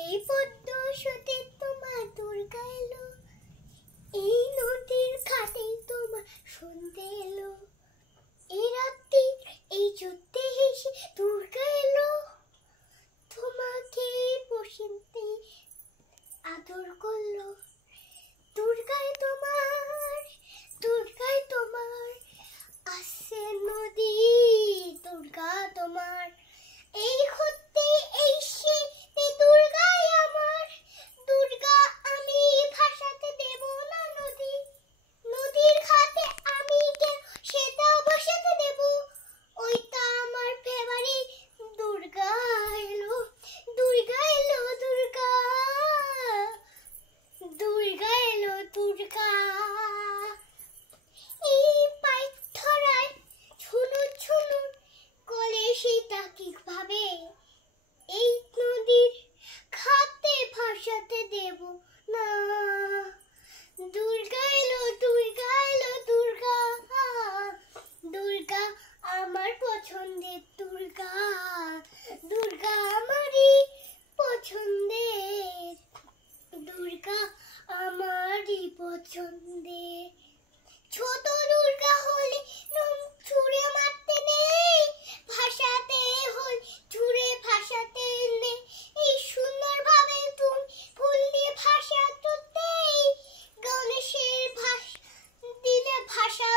এই পদ্ম সতে তোমার দুর্গা এলো, এই নদীর ঘাটে তোমার সন্ধে এলো, এই রাত্রি এই যুদ্ধে হেসে দুর্গা এলো, তোমাকে বসন্তে আদর করলো। দুর্গায় তোমার আসছে নদী, দুর্গা তোমার এই হতে এই সে দুর্গায় আমার, দুর্গা আমি ভাসাতে দেব না নদী, নদীর ঘাটে আমি কেন সেটা বসাতে দেব, ওইটা আমার ফেভারিট। দুর্গা এলো, দুর্গা এলো, দুর্গা দুর্গা এলো, দুর্গা এই পাইথরায় ছুনুর ছুনুর কলসিটা কিভাবে এই নদীর ঘাটে ভাসাতে দেব না। দুর্গা এলো, দুর্গা এলো, দুর্গা দুর্গা আমার পছন্দের, দুর্গা দুর্গা আমারই পছন্দের, দুর্গা আমারই পছন্দের। ছোট দুর্গা হলে ছুঁড়ে মারতে নেই, ভাসাতে হল ছুঁড়ে ভাসাতে নেই, এই সুন্দর ভাবে তুমি ফুল দিয়ে ভাসা তুলতেই, গণেশের ভাস দিলে ভাষা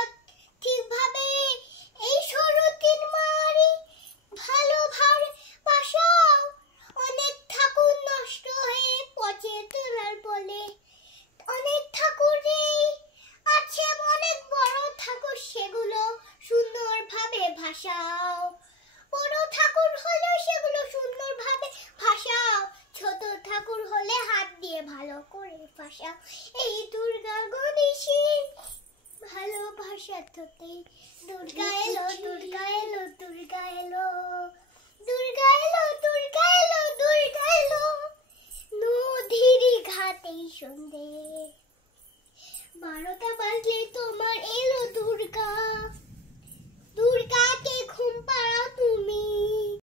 ঠিকভাবে, এই সরু তিন মারি ভালো ভাবে ভাসাও, অনেক ঠাকুর নষ্ট হয়ে পচে তোলার বলে, অনেক ঠাকুরই আছে অনেক বড় ঠাকুর, সেগুলো সুন্দরভাবে ভাসাও, বড় ঠাকুর হলে সেগুলো সুন্দরভাবে ভাসাও, ছোট ঠাকুর হলে হাত দিয়ে ভালো করে ভাসাও। এই দুর্গা গণেশের ভালোবাসাতে দুর্গা এলো, দুর্গা এলো, দুর্গা এলো, দুর্গা এলো, দুর্গা এলো, দুর্গা এলো, নদীর ঘাটে সন্ধে 12টা বাজলে